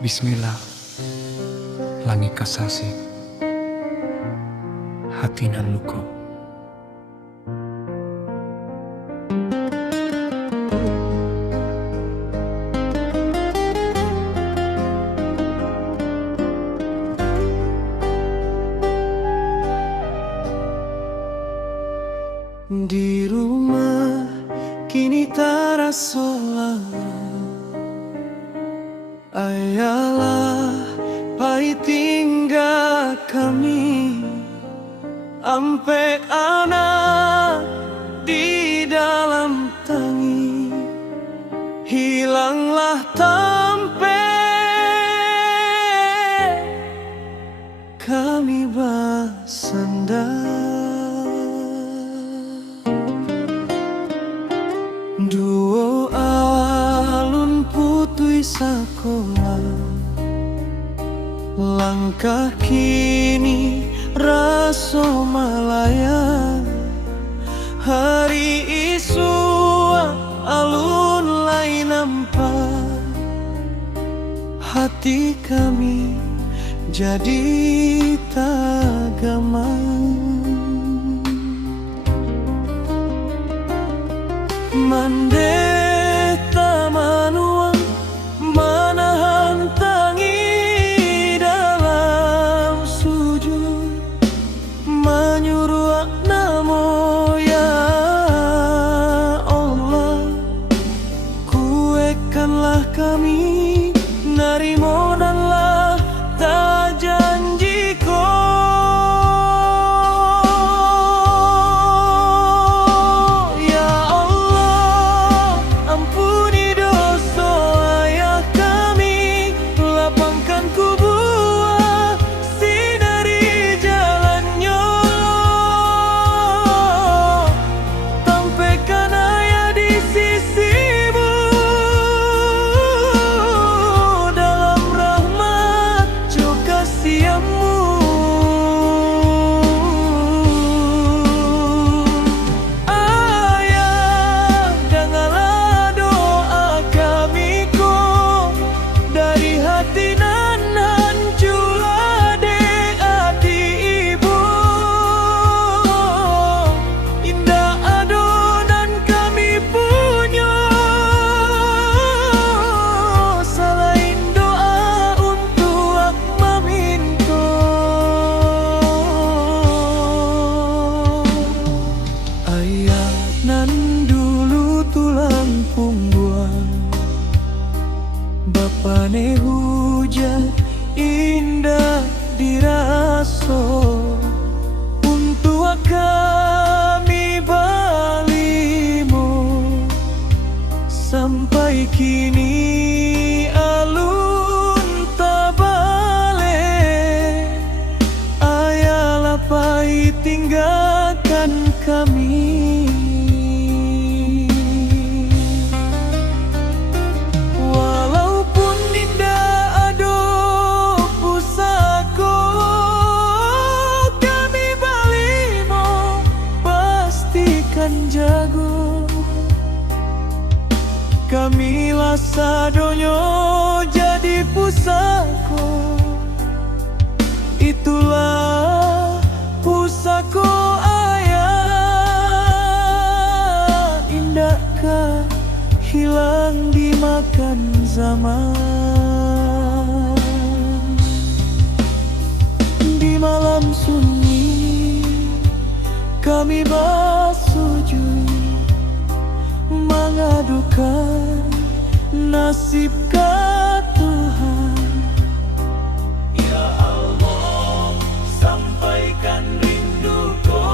Bismillah, langit kasasi, hati nan luko. Di rumah kini terasa ayalah pai tinggal kami ampe anak di dalam tangi hilanglah tampe kami bersandar duo alun putui sekolah langkah kini raso malaya hari isu alun lain nampak hati kami jadi tagaman mandeta manuang manahan tangi dalam sujud menyuruh namo ya Allah kuekanlah kami narimo danlah tak janjiko bapane hujan indah diraso untuk kami balimo sampai kini alun tabale ayalah pai tinggalkan kami jago kamilah sadonyo jadi pusako itulah pusako ayah indakkah hilang dimakan zaman di malam sunyi kami bersujud mengadukan nasib ke Tuhan. Ya Allah, sampaikan rinduku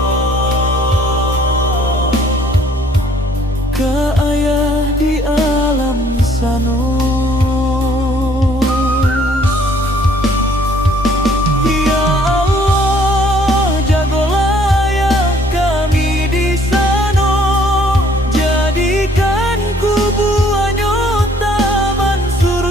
ke ayah di alam sana. Kubuanyo taman sur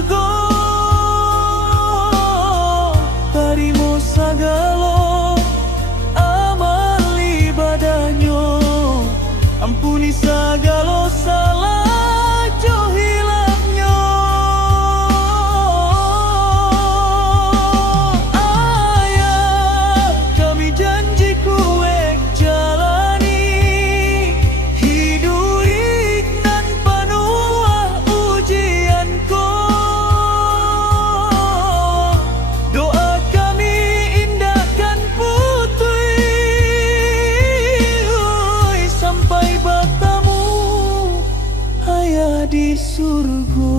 di surga.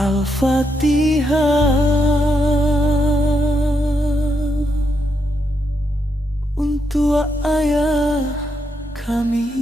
Al-Fatihah untuk ayah kami.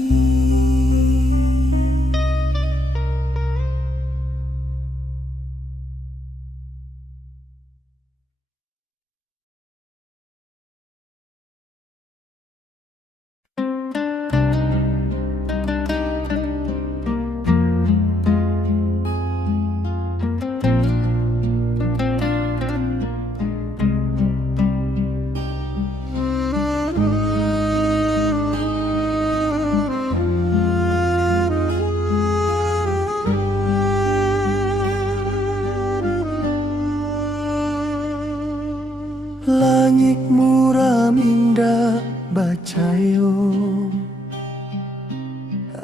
Langit muram indah bacayo,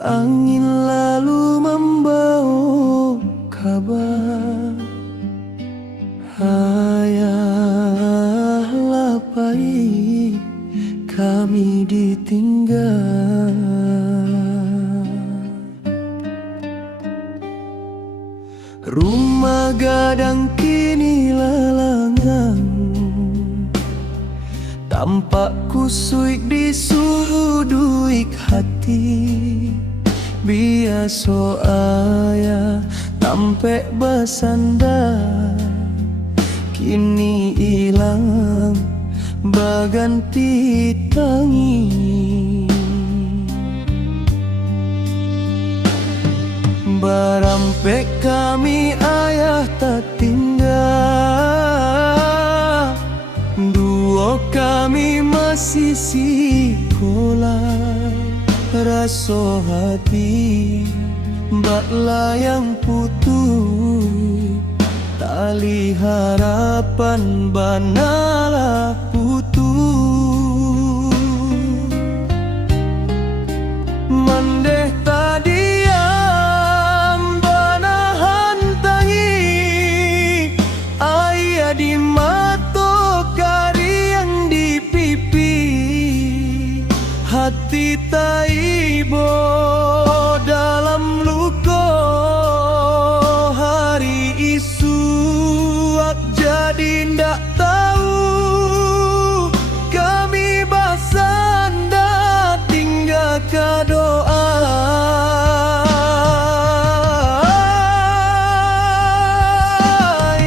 angin lalu membawa kabar. Ayah lapai kami ditinggal. Rumah gadang kini lalangang, tampak kusuik di suduik hati. Biasa ayah tampek bersandar, kini hilang baganti tangi. Barampek kami ayah tak tinggal, dua kami masih sekolah. Rasa hati baklah yang putus, tali harapan banalah putus. Mandeh tadiam banahan tangi, ayah di mata kari yang di pipi. Hati taibo dalam luka, hari isu ak jadi ndak tahu. Kami basanda tinggalkan doa.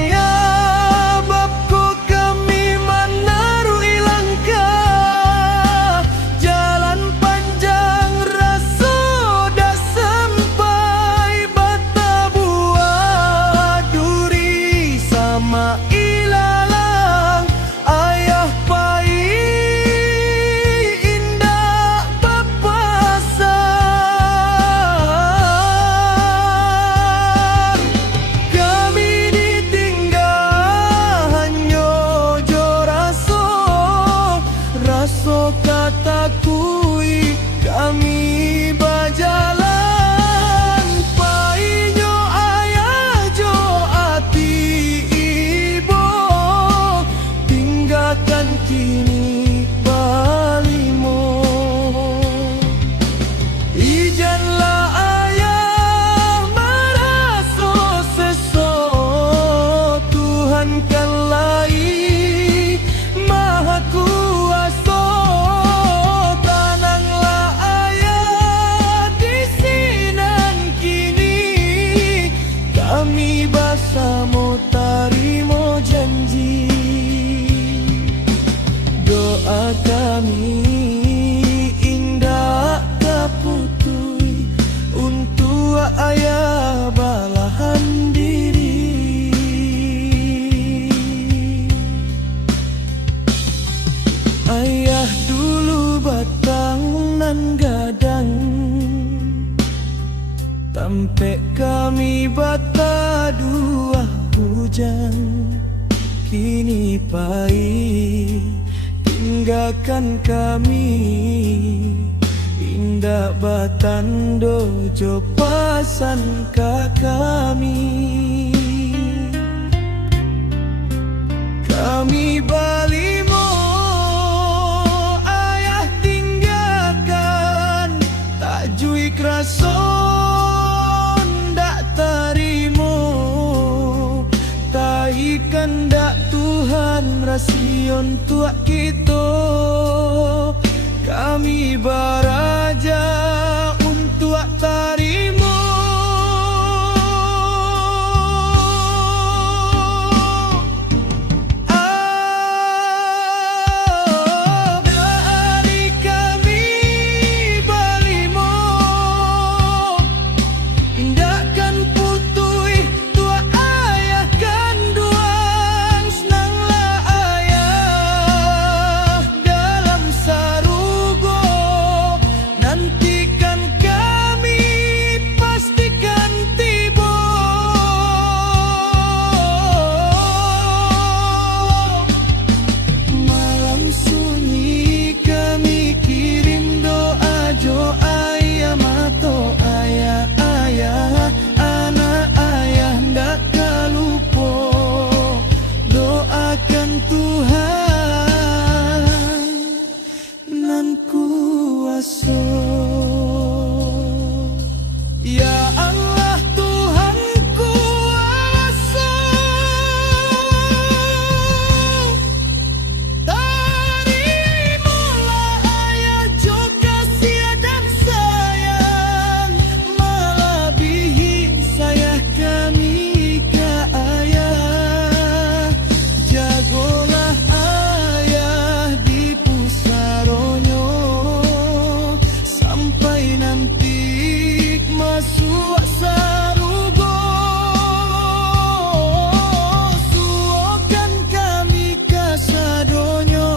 Ya babku kami menaruh ilangkah, jalan panjang rasa dah sampai bata buah duri sama ilalang. Ayah pai indah papasan, kami ditinggal hanya jo rasa. Rasa katakui kami berjalan, painyo ayah jo ati ibu. Tinggalkan kini balimo, ijanlah ayah merasa sesat. Tuhan kan lain maha kuasa, tananglah ayah di sinan kini. Kami bersama tarimo janji, doa kami indah kaputui untuk ayah balahan diri. Ayah dulu batahunan gadang, tampek kami bata dua hujan. Kini pahit tinggalkan kami, indah batando jo pasan ka kami. Kami balimo ayah tinggalkan, rason dak tarimo, tahi kandak Tuhan rasion tuak kita. Kami baraja untuk tarimo. Dari kami balimo, indahkan putui tua ayah kanduang, senanglah ayah dalam sarugo. Nantikan kami pastikan tiba. Malam sunyi kami kirim doa jo ayah mato ayah ayah, anak ayah ndak kalupo. Doakan Tuhan nan kuasa. Ya Allah Tuhan kuasa, terimalah ayah jo kasih dan sayang, melebihi sayang kami ke ayah. Jagolah ayah di pusaronyo, sampai nanti masuk sarugo. Suokan kami kasadonyo,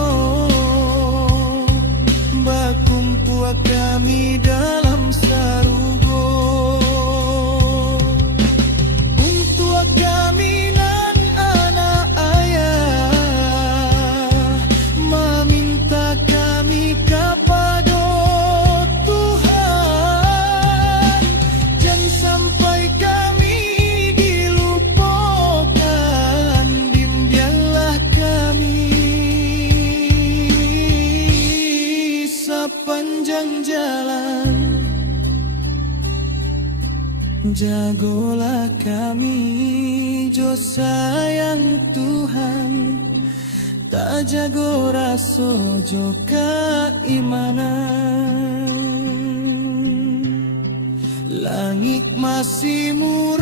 bakumpul kami dalam sarugo. Untuk kami nan anak ayah, meminta kami kepada Tuhan, jangan sampai kami dilupakan, bimbinglah kami sepanjang jalan. Jagolah kami jo sayang Tuhan, tak jago rasa jo keimanan. Langit masih muram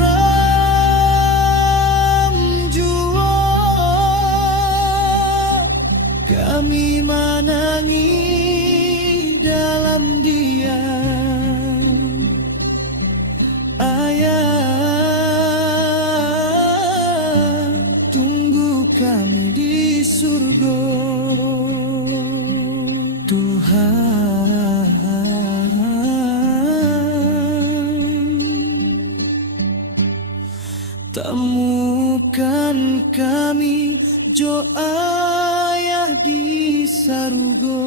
jua, kami menangi dalam diam. Ayah, tunggu kami di surga. Tuhan, temukan kami jo ayah di sarugo.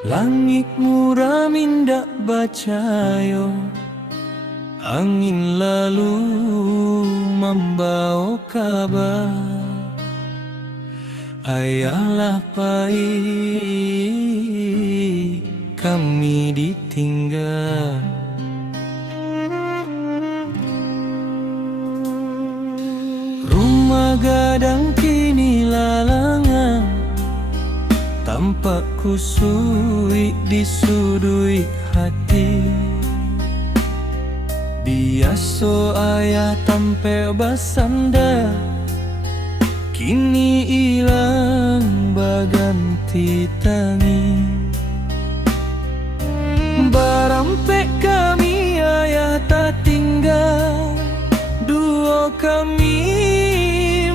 Langit muram indak bacayo, angin lalu membawa kabar. Ayahlah pahit kami ditinggal. Rumah gadang kini lalangan, tampak kusui di sudut hati. Biasa ayah tampe basanda, kini hilang baganti tangi. Barampe kami ayah tak tinggal, dua kami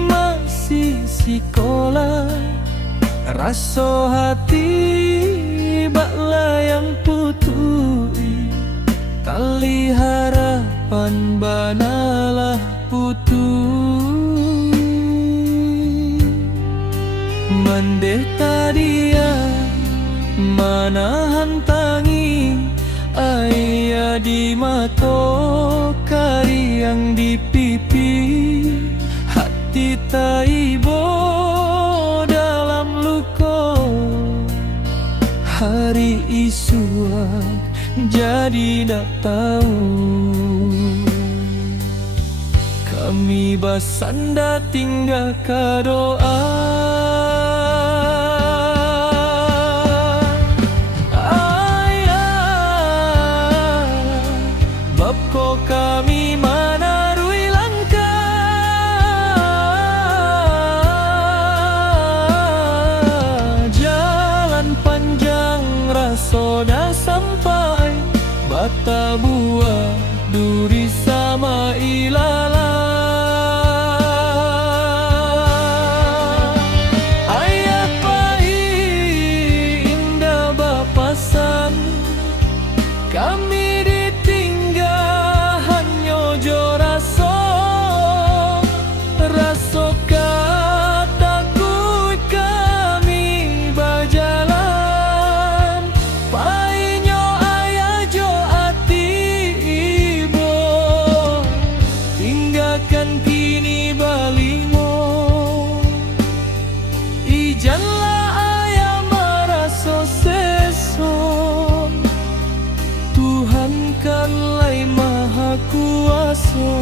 masih sekolah. Rasa hati baklah yang deh tadia manahan tangi ayah di mato kariang di pipi hati taibo dalam luko hari isua jadi dak tahu kami basanda tinggal ke doa ayah bapko kami manarui langkah jalan panjang rasoda sampai bata buah duri sama ilala ayah pai indah bapasan kami ditinggal hanya jo raso takut kami berjalan painyo ayah jo ati ibo tinggalkan kini balimo ijanlah ayah maraso seso Tuhan kan lai maha kuasa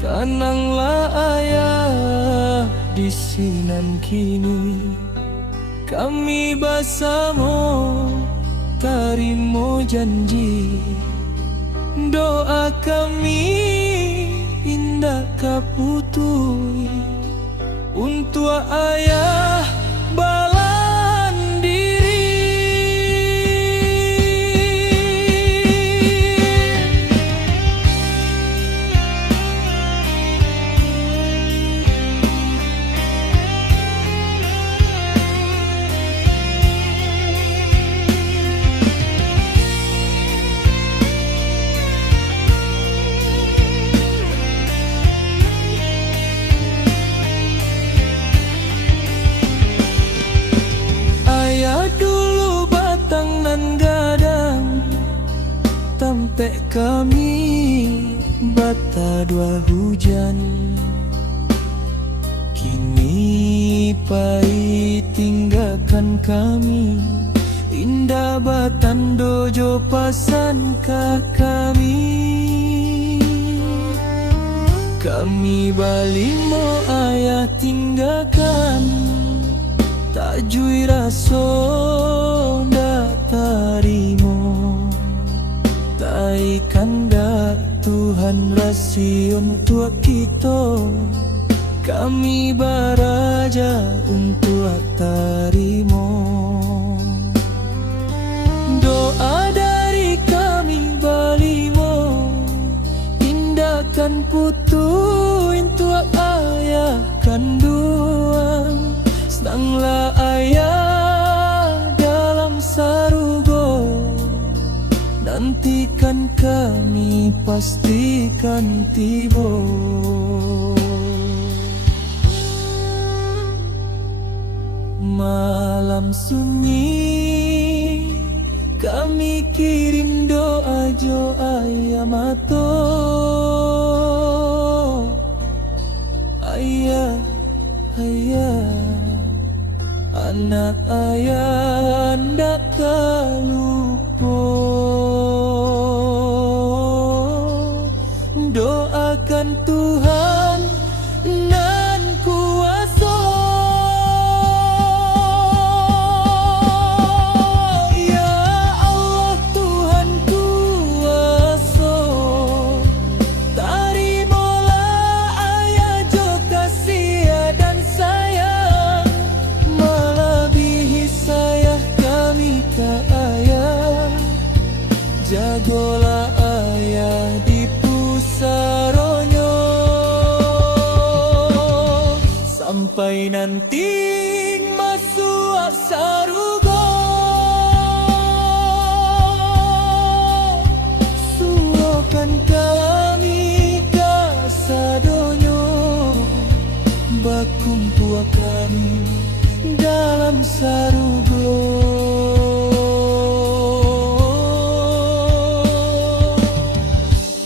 tenanglah ayah di sinan kini kami bersama tarimo janji doa kami indah kaputui untuk ayah balan diri dulu batang nan gadang tampe kami bata dua hujan kini pai tinggalkan kami indah batan dojo pasan kami balimo ayah tinggalkan tak jui raso ndak tarimo tai kanda Tuhan rasi untuk kita kami baraja untuk tarimo doa dari kami balimo indahkan putu untuk ayah kandungan senanglah ayah dalam sarugo nantikan kami pastikan tibo malam sunyi kami kirim doa jo ayah mato ayah anak ayah ndak kalupo doakan Tuhan nan kuasa ya Allah Tuhan kuasa tarimalah ayah jo kasih dan sayang melebihi sayang kami ke ayah jagolah ayah di saronyo sampai nanti masuk sarugo suokan kami kasadonyo kan sarugo.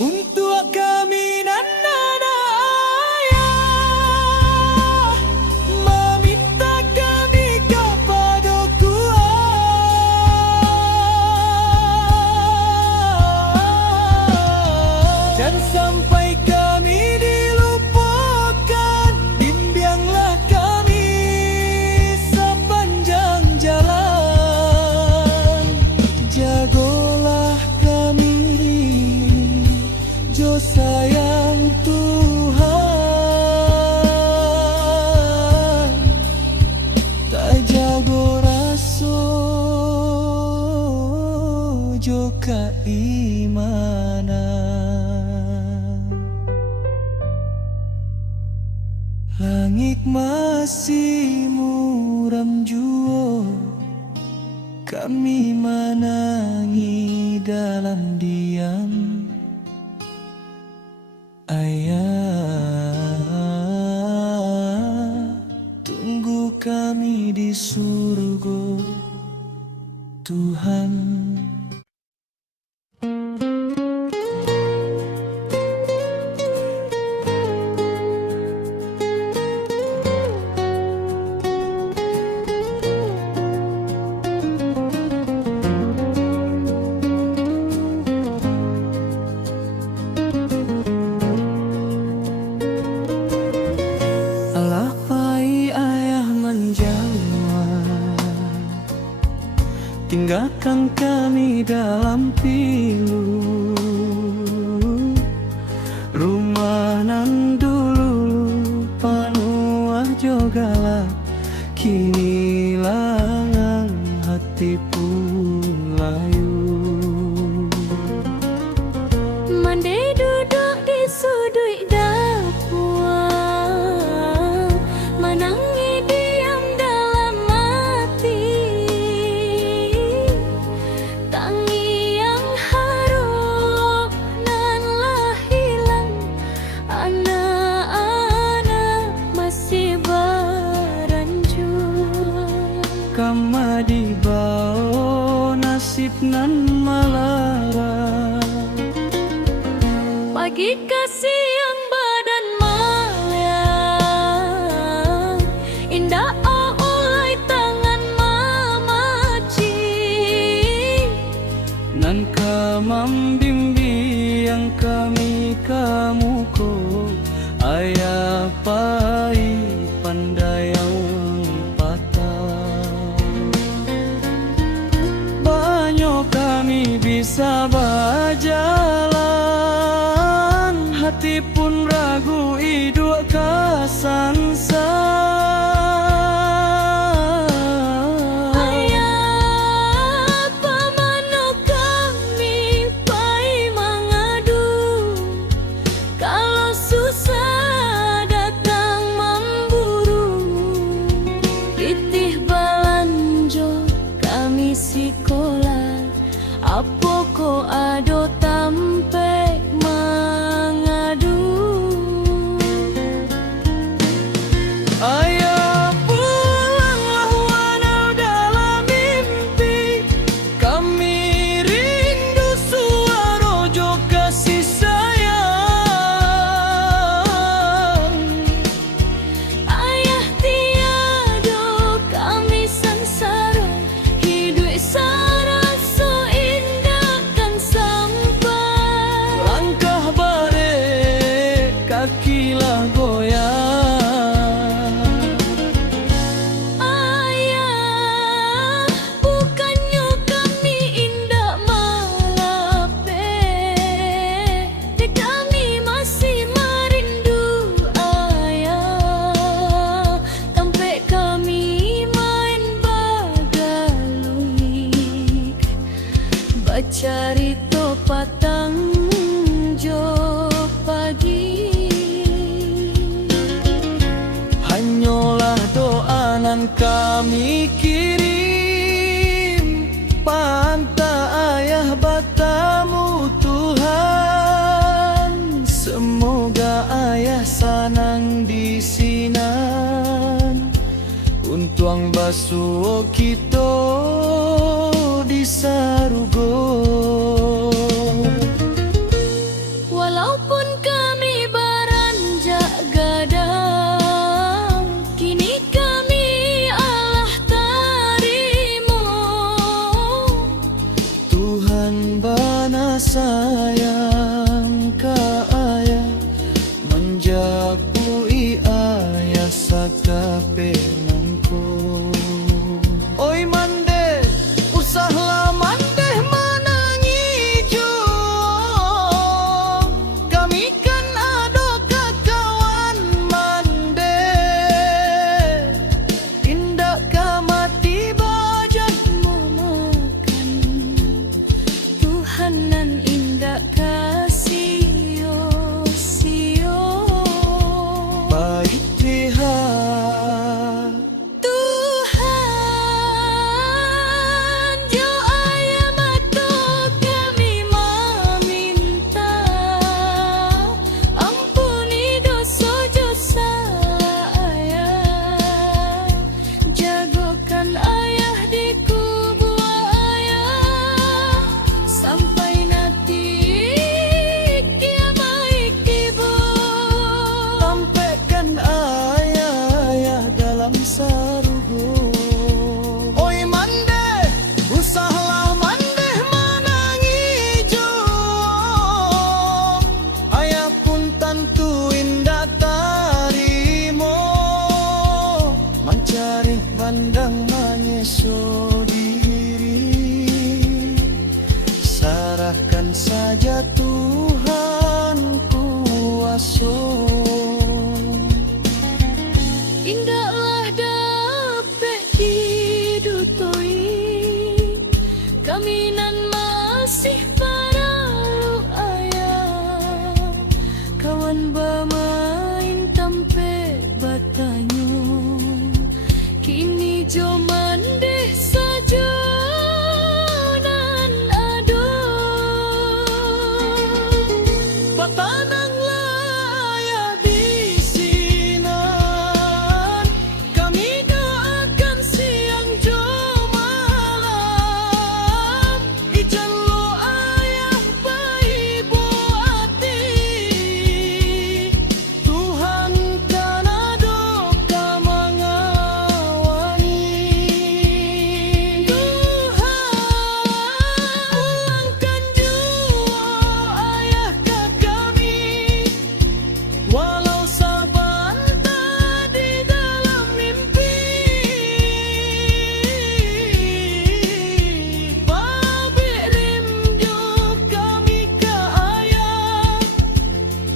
Untuk kami nan ada ayah meminta kami kepada Tuhan, dan sampai kami dilupakan, bimbinglah kami sepanjang jalan. Jagolah kami, jo sayang Tuhan, tak jago raso jo keimanan. Langit masih muram jua, kami menangi dalam diam. Ayah, tunggu kami di surga Tuhan. Alah pai ayah menjawab, tinggalkan kami dalam pilu. Rumah nan dulu panuah jogala, kini langang hati pun layu. Mandai duduk di sudut dapur, menangi diam dalam hati. Tangi yang harum nan lah hilang, anak-anak masih beranjur. Kama di bawah nasib nan malara, Pagi kasih yang badan malam, indah oleh tangan mamaci. nan kamam bimbing kami kamu ko, ayah pai pandai yang patah. Banyak kami bisa berjalan, hati pun ragu hidup kasansa. Ayah, pamano kami pai mengadu, kalau susah datang memburu. Itih balanjo kami sekolah, apa ko ado tampe mengadu. Ayah pulanglah walau dalam mimpi, kami rindu suara jo kasih sayang. Ayah tiada kami sengsara, hidup sarasa indah kan sampai. Langkah balik kakilah goyang. Ayah, bukannya kami indah malape, kami masih merindu ayah. Sampai kami main bagaluik, bacarito patang jo pagi. Hanyalah doa nan kami kirim, panta ayah batamu Tuhan. Semoga ayah sanang di sinan, untuk tuang basuh kita di sarugo. Walaupun kami beranjak gadang, kini kami Allah tarimo. Tuhan bana sayang ka ayah, menjagui ayah sakape nangko. Oi mande, usahlah mande manangi jo. Kami kan ado kakawan mande, indah ka mati bajak Memakan Tuhan nan indah kasih sio. baik lihat. Tuhan, jo ayah mato kami meminta, ampuni dosa-dosa ayah, jagokan ayah di kubur ayah, sampai nanti kiamat tiba. Sampaikan ayah dalam sarugo. Oi mande, usahlah mande manangi jo. Ayah pun tentu indah tarimo, mencari pandang menyeso diri. Sarahkan saja Tuhan kuaso. Indahlah dapat didutui, kami nan masih paralu ayah, kawan bermain tampe batanyo, kini jo mandeh saja nan ado. Patananglah ayah bisinan, kami doakan siang jo malam. Ijan lo ayah baik buati, Tuhan kan ado ka mangawani. Tuhan ulangkan jua ayah ka kami, walau sabanta di dalam mimpi. Babik rindu kami ke ayah,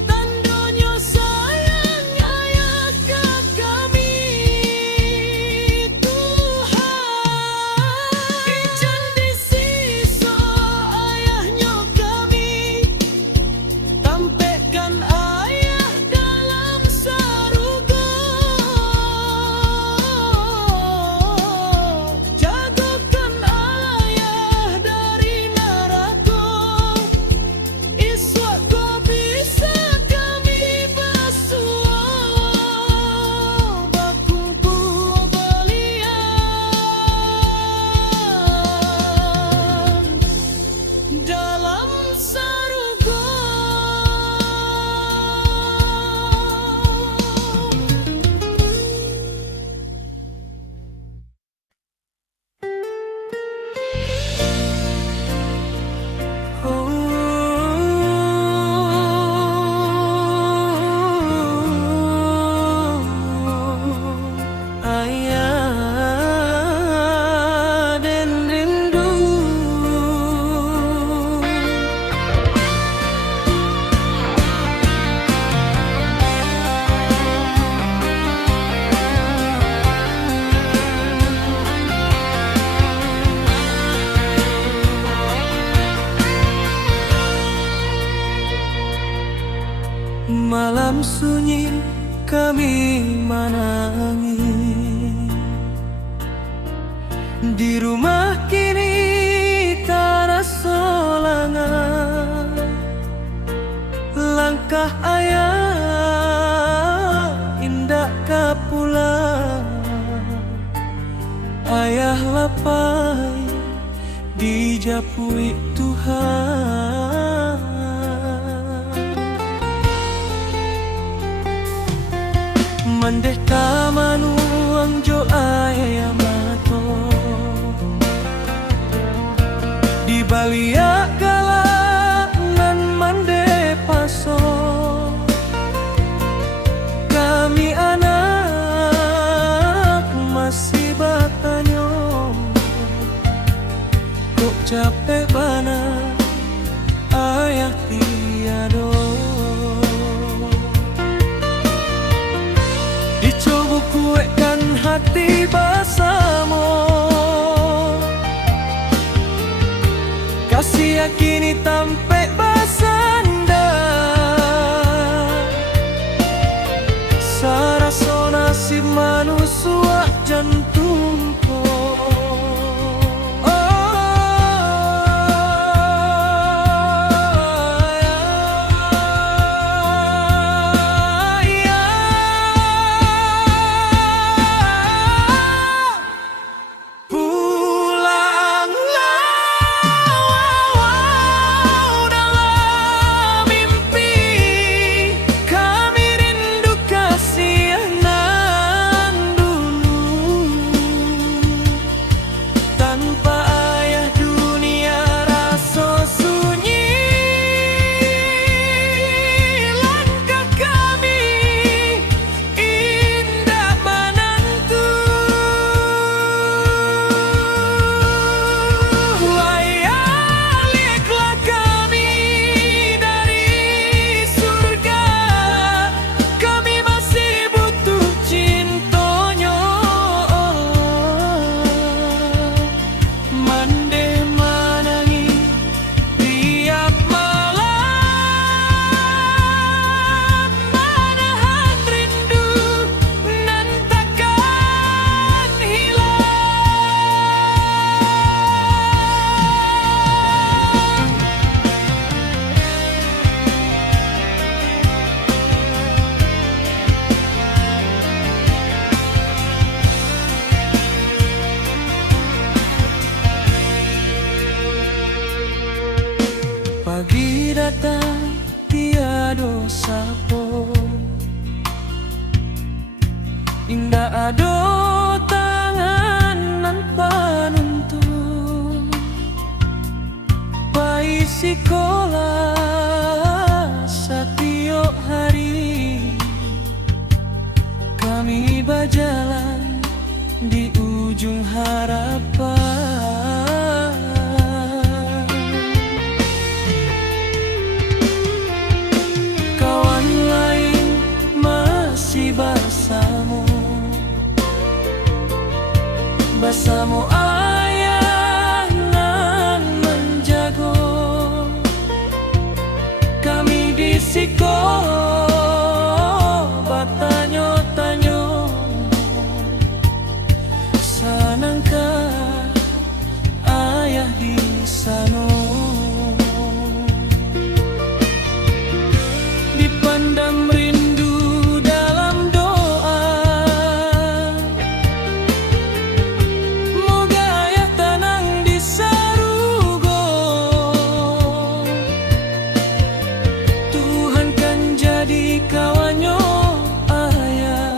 tandanya sayang ayah ke kami. Tuhan ijan di sisa ayahnya kami, tampaikan ayah dalam sarugo. Jagokan ayah dari neraka, iswak kau bisa kami basuh bakuku balian dalam sarugo. Ayah dan rindu. Malam sunyi kami menangi, di rumah kini tanah solangan. Langkah ayah indah ka pulang, ayah lapai dijapui Tuhan. Mandeh tamanuang jo ayah mato di balia galangan mande paso. Kami anak masih batanyo, kok capek bana ayah tiado. Dicoba kuatkan hati basamo, kasih yakini tampe basanda. Saraso nasib manusia jantungku. Pagi datang tiado sapo, indah ado tanganan panuntun. Pai sekolah setiap hari, kami berjalan di ujung harapan. Bersama ayah nan menjago, kami di siko batanyo-tanyo. Sanangka ayah di sano, dipandang rindu dalam doa. Moga ayah tenang di sarugo, Tuhan kan jadi kawanyo ayah.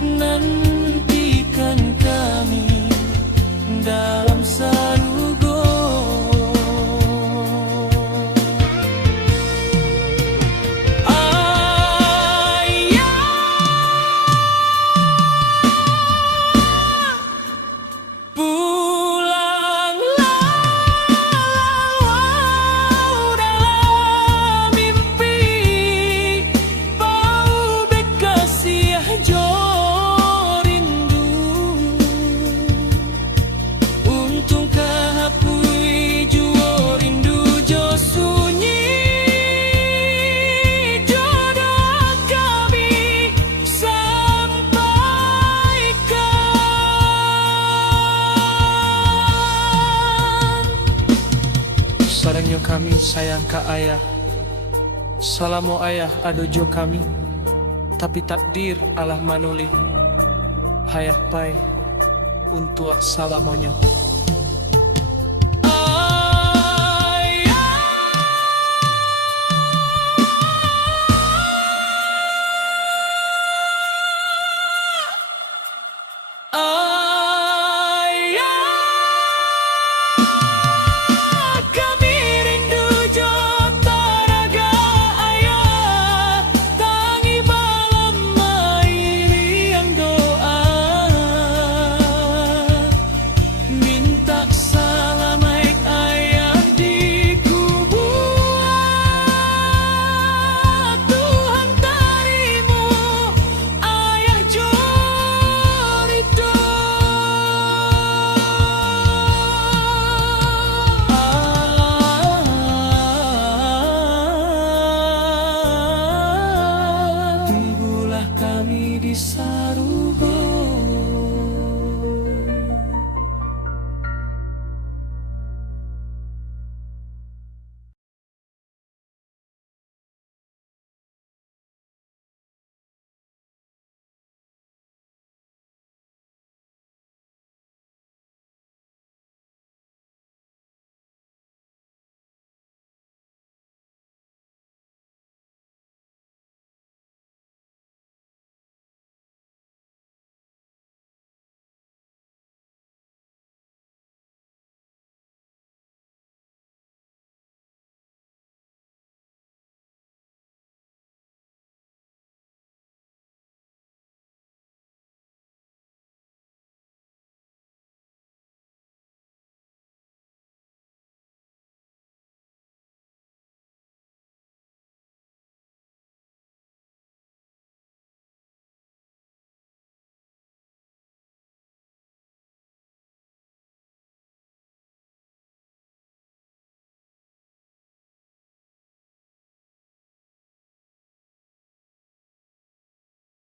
Nantikan kami dalam sarugo. Sarangnya kami sayang ke ayah, salamo ayah adojo kami, tapi takdir Allah manuli. Hayak pai untuk salamonyo.